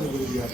गुरु जी आप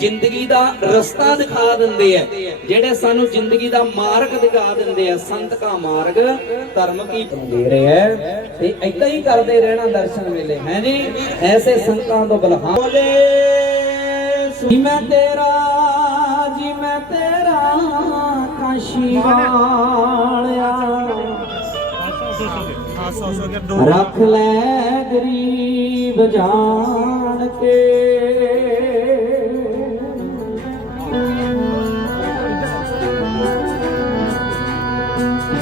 जिंदगी दा रस्ता दिखा देंदे है, जेड़े सानू जिंदगी दा मार्ग दिखा देंदे है। संत का मार्ग धर्म की दे रहे हैं ते ऐदा ही करते रहना दर्शन मेले हैं जी। ऐसे संतां तो बलहा बोले जी मैं तेरा काशी वालिया रख ले गरीब जान के।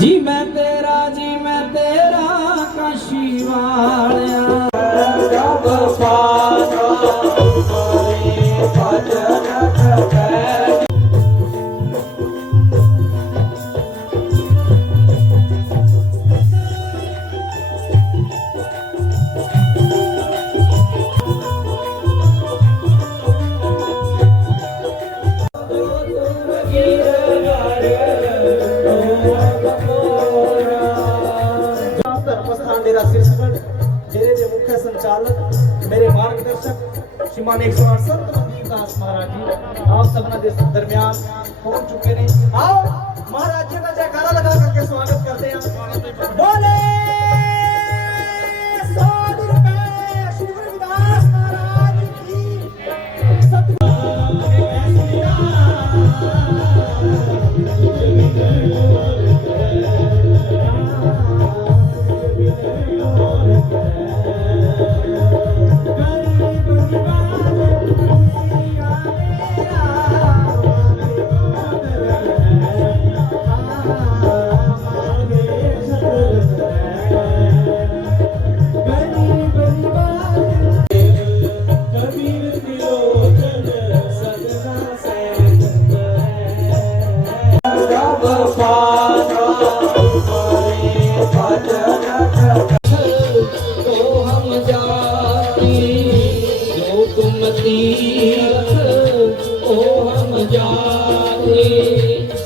जी मैं तेरा काशी वालिया संचालक मेरे मार्गदर्शक श्रीमान 108 संत मनदीप दास महाराज जी आप सबना के दरमियान पहुंच चुके हैं। आओ महाराज जी का जयकारा लगा करके स्वागत करते हैं। बोले 100 रुपए श्री गुरुदास महाराज की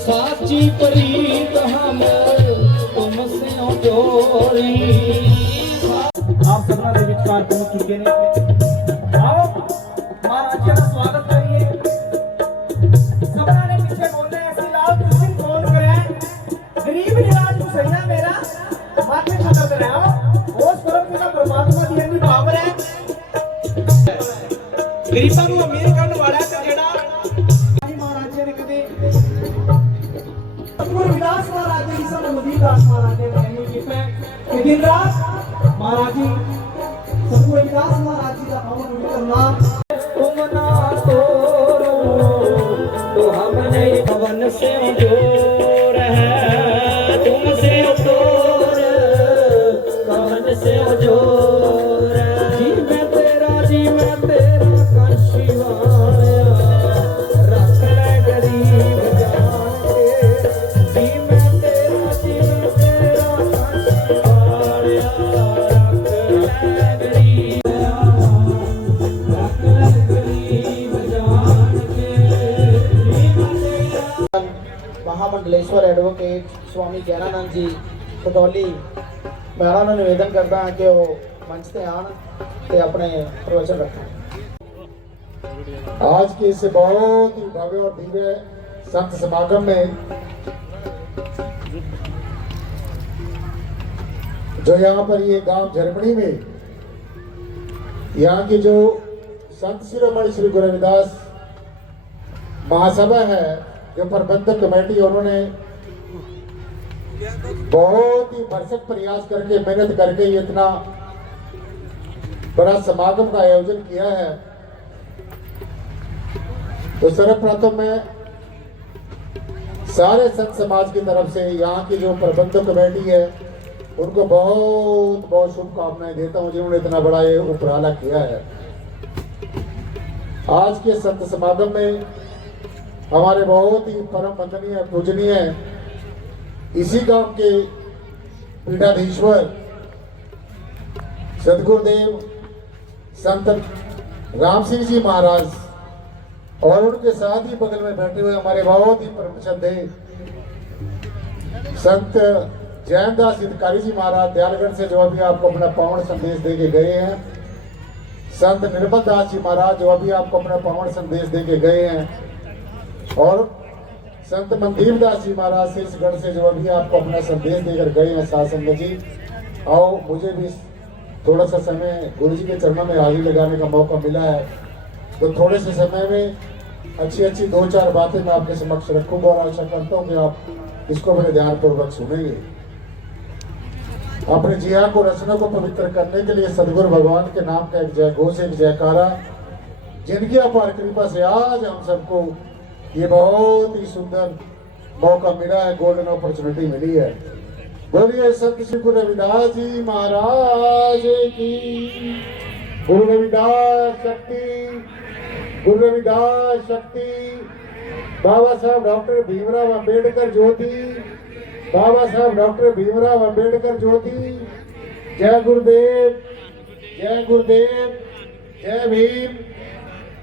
साची प्रीत हम तुमसे जोड़ी। आप सबना दे विचार पहुंच चुके हैं। आओ महाराज जी का स्वागत करिए। सबना ने पीछे बोलने ऐसी लाल तुझे फोन करे गरीब निराज मुसैया मेरा माथे खतर करे। आओ उस परम पिता परमात्मा दी इंदी पावर है गरीबां ਨੂੰ ਅਮੀਰ ਕਰਨ ਵਾਲਾ ਤੇ ਜਿਹੜਾ महाराज जी ने कदे गुरुदास महाराज जी सब मुदीदास महाराज ने कहनी की पे कि दिन रात महाराज जी गुरुदास महाराज जी का हवन करना तुम ना तोरो तो हमने भवन से जोर है तुमसे तोर भवन से जोर जी मैं तेरा काशी वालिया रख ले गरीब जान के। जी मैं तेरा काशी वालिया रख ले गरीब जान के। महामंडलेश्वर एडवोकेट स्वामी ज्ञानानंद जी खटौली मैं उन्होंने निवेदन करता हाँ कि वो मंच से आन ते अपने प्रवचन रखें। आज के इस बहुत ही भव्य और दिव्य संत समागम में जो यहाँ पर ये गांव झरमणी में यहाँ की जो संत शिरोमणि श्री गुरु रविदास महासभा है, जो प्रबंधक कमेटी, उन्होंने बहुत ही भरसक प्रयास करके मेहनत करके ये इतना बड़ा समागम का आयोजन किया है। तो सर्वप्रथम मैं सारे संत समाज की तरफ से यहाँ की जो प्रबंधक कमेटी है उनको बहुत बहुत शुभकामनाएं देता हूँ, जिन्होंने इतना बड़ा ये उपराला किया है। आज के संत समागम में हमारे बहुत ही परम वंदनीय पूजनीय इसी गांव के पीठाधीश्वर सदगुरुदेव संत राम सिंह जी महाराज और उनके साथ ही बगल में बैठे हुए हमारे बहुत ही परम श्रद्धेय संत जयंतदास हितकारी जी महाराज दयालगढ़ से, जो अभी आपको अपना पावन संदेश दे के गए हैं। संत निर्मल दास जी महाराज, जो अभी आपको अपना पावन संदेश दे के गए हैं। और संत मनदीप दास जी महाराज शीर्षगढ़ से, जो अभी आपको अपना संदेश देकर गए हैं। साथ संगत जी, आओ मुझे भी थोड़ा सा समय गुरु जी के चरणों में हाजिरी लगाने का मौका मिला है, तो थोड़े से समय में अच्छी अच्छी 2-4 बातें मैं आपके समक्ष रखूंगा और आशा करता हूँ कि आप इसको बड़े ध्यानपूर्वक सुनेंगे। अपने जिया को, रचना को पवित्र करने के लिए सदगुरु भगवान के नाम का एक जय घोष, एक जयकारा, जिनकी अपार कृपा से आज हम सबको ये बहुत ही सुंदर मौका मिला है, गोल्डन अपॉर्चुनिटी मिली है। बोलिए संत श्री गुरु रविदास जी महाराज की। गुरु रविदास शक्ति, गुरु रविदास शक्ति। बाबा साहब डॉक्टर भीमराव अंबेडकर ज्योति, बाबा साहब डॉक्टर भीमराव अंबेडकर ज्योति। जय गुरुदेव, जय गुरुदेव, जय भीम,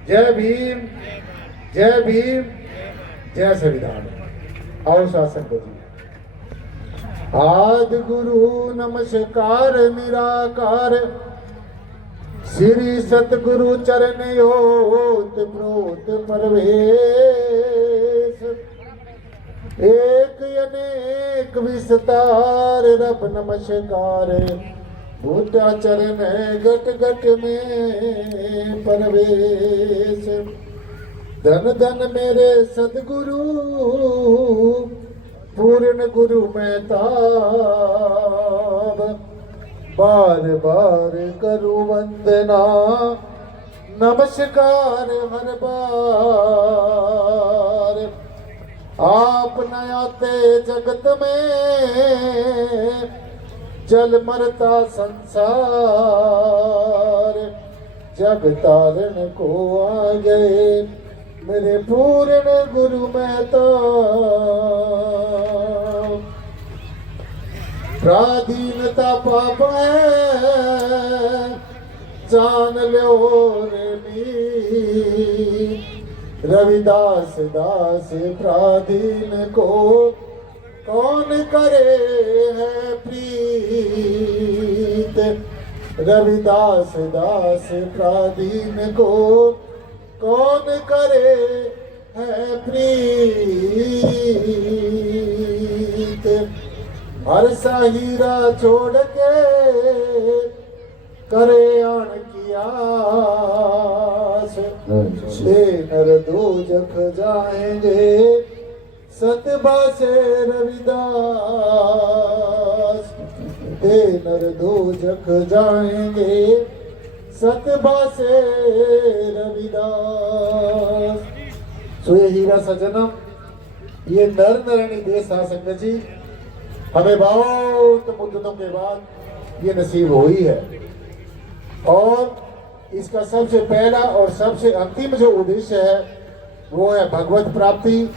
जय भीम, जय भीम, जय संविधान। आओ शासन को जी। आदि गुरु नमस्कार निराकार, श्री सतगुरु चरण ओत प्रोत परवेश। एक अनेक विस्तार रब नमस्कार, बूटा चरण गट गट में परवेश। धन धन मेरे सदगुरु, पूर्ण गुरु महताब। बार बार करूं वंदना, नमस्कार हर बार। आप न आते जगत में, जल मरता संसार। जग तारण को आ गए मेरे पूर्ण गुरु महताब। प्राधीनता पाप है, जान लो रे मीत। रविदास दास प्राधीन को कौन करे है प्रीत। रविदास दास प्राधीन को कौन करे है प्रीत। हर हीरा छोड़ के करे आन की आस। दे नर दोजख जाएंगे, सतबा से रविदास। दे नर दोजख जाएंगे, सतबा से रविदास। सो ये हीरा सजनम, ये नर नरणी देश आ संगत जी, हमें बहुत मुद्दतों के बाद ये नसीब हुई है। और इसका सबसे पहला और सबसे अंतिम जो उद्देश्य है वो है भगवत प्राप्ति,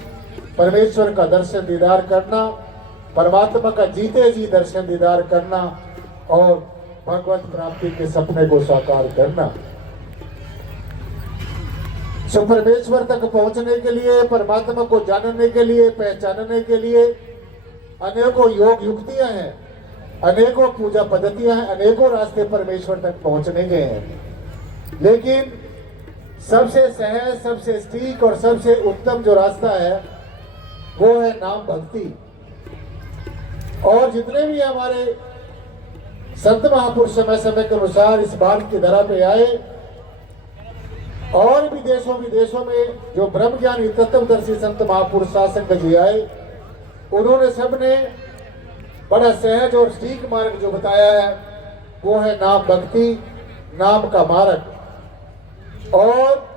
परमेश्वर का दर्शन दीदार करना, परमात्मा का जीते जी दर्शन दीदार करना और भगवत प्राप्ति के सपने को साकार करना। सो परमेश्वर तक पहुंचने के लिए, परमात्मा को जानने के लिए, पहचानने के लिए अनेकों योग युक्तियां हैं, अनेकों पूजा पद्धतियां हैं, अनेकों रास्ते परमेश्वर तक पहुंचने के हैं। लेकिन सबसे सहज, सबसे ठीक और सबसे उत्तम जो रास्ता है वो है नाम भक्ति। और जितने भी हमारे संत महापुरुष समय समय के अनुसार इस भारत की धरा पे आए और भी देशों विदेशों में जो ब्रह्म ज्ञानी तत्वदर्शी संत महापुरुष शासक जी आए, उन्होंने सबने बड़ा सहज और ठीक मार्ग जो बताया है वो है नाम भक्ति, नाम का मार्ग। और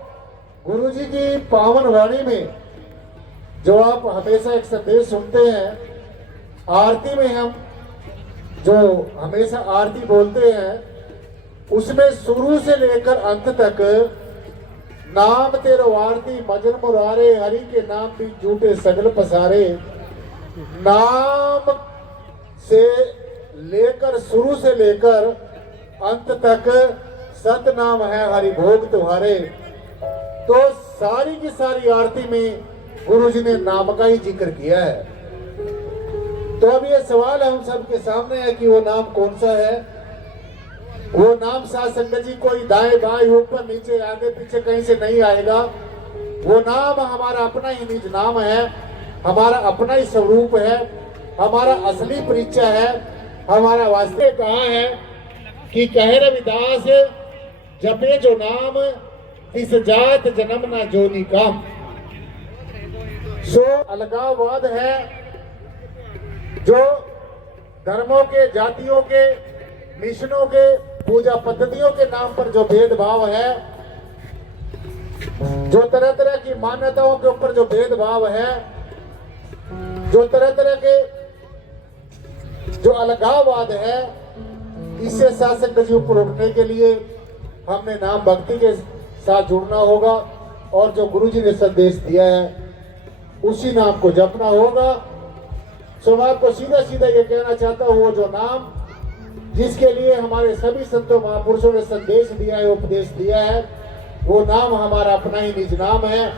गुरु जी की पावन वाणी में जो आप हमेशा एक संदेश सुनते हैं, आरती में हम जो हमेशा आरती बोलते हैं उसमें शुरू से लेकर अंत तक नाम तेरो आरती मजन मुरारे, हरि के नाम भी झूठे सगल पसारे। नाम से लेकर शुरू से लेकर अंत तक सत नाम है हरि भोग तुम्हारे। तो सारी की सारी आरती में गुरु जी ने नाम का ही जिक्र किया है। तो अब ये सवाल हम सबके सामने है कि वो नाम कौन सा है। वो नाम साध संगत जी कोई दाएं बाएं ऊपर नीचे आगे पीछे कहीं से नहीं आएगा। वो नाम हमारा अपना ही निज नाम है, हमारा अपना ही स्वरूप है, हमारा असली परिचय है, हमारा वास्तव। कहा है कि कहे रविदास जपे जो नाम तिस जात जन्म ना जोनी काम। सो अलगाववाद है जो धर्मों के, जातियों के, मिशनों के, पूजा पद्धतियों के नाम पर जो भेदभाव है, जो तरह तरह की मान्यताओं के ऊपर जो भेदभाव है, जो तरह तरह के जो अलगाववाद है, इससे शासक जी ऊपर उठने के लिए हमने नाम भक्ति के साथ जुड़ना होगा और जो गुरु जी ने संदेश दिया है उसी नाम को जपना होगा। सो मैं आपको सीधा सीधा ये कहना चाहता हूँ, वो जो नाम जिसके लिए हमारे सभी संतों महापुरुषों ने संदेश दिया है, उपदेश दिया है, वो नाम हमारा अपना ही निज नाम है।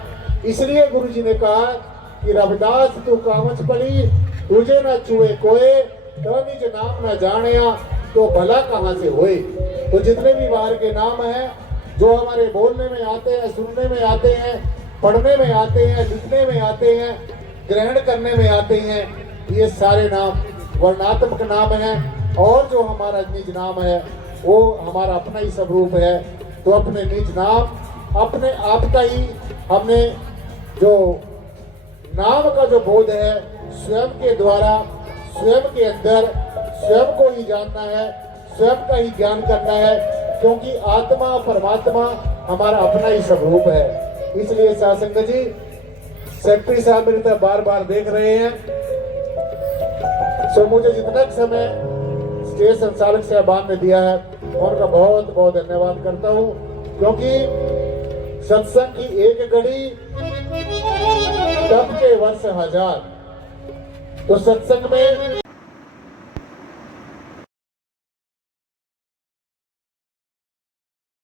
इसलिए गुरु जी ने कहा कि रविदास तू कामच पड़ी, तुझे न छुए कोई, तो निज नाम न जानिया तो भला कहाँ से होए। तो जितने भी बाहर के नाम हैं जो हमारे बोलने में आते हैं, सुनने में आते हैं, पढ़ने में आते हैं, लिखने में आते हैं, ग्रहण करने में आते हैं, ये सारे नाम वर्णात्मक नाम हैं। और जो हमारा निज नाम है वो हमारा अपना ही स्वरूप है। तो अपने निज नाम अपने आप का ही हमने जो नाम का जो बोध है स्वयं के द्वारा, स्वयं के अंदर स्वयं को ही जानना है, स्वयं का ही ज्ञान करना है, क्योंकि आत्मा परमात्मा हमारा अपना ही स्वरूप है। इसलिए साध संगत जी, सेक्रेटरी साहब मेरी तरफ बार बार देख रहे हैं, सो मुझे जितना समय स्टेज संचालक साहबान ने दिया है उनका बहुत बहुत धन्यवाद करता हूँ, क्योंकि सत्संग की एक घड़ी तब के वर्ष हजार। तो सत्संग में